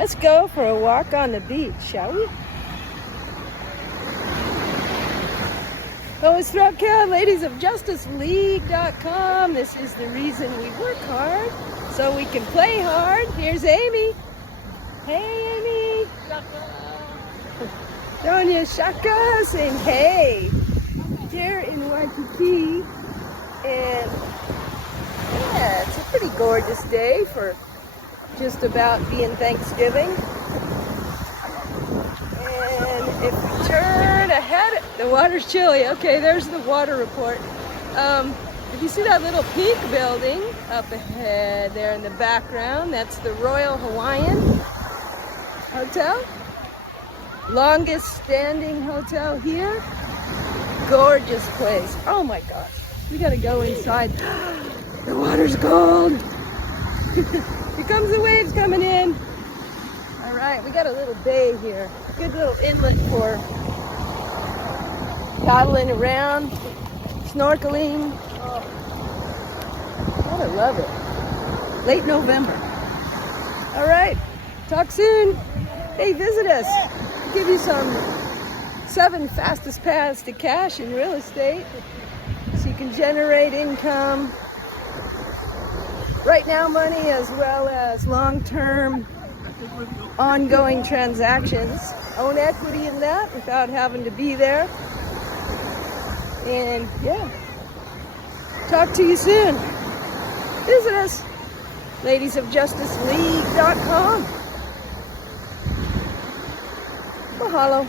Let's go for a walk on the beach, shall we? Lois Throbcat, Ladies of Justice League.com. This is the reason we work hard, so we can play hard. Here's Amy. Hey, Amy. Sonia Shaka saying hey. Here in Waikiki. And yeah, it's a pretty gorgeous day for just about being Thanksgiving. And if we turn ahead, the water's chilly. Okay, there's the water report. If you see that little pink building up ahead there in the background, that's the Royal Hawaiian Hotel. Longest standing hotel here. Gorgeous place. Oh my gosh. We gotta go inside. The water's cold. Here comes the waves coming in. All right, we got a little bay here. Good little inlet for paddling around, snorkeling. Oh, I love it. Late November. All right, talk soon. Hey, visit us. We'll give you some 7 fastest paths to cash in real estate so you can generate income, right now money, as well as long-term ongoing transactions. Own equity in that without having to be there. And yeah, talk to you soon. Visit us, ladiesofjusticeleague.com. Mahalo.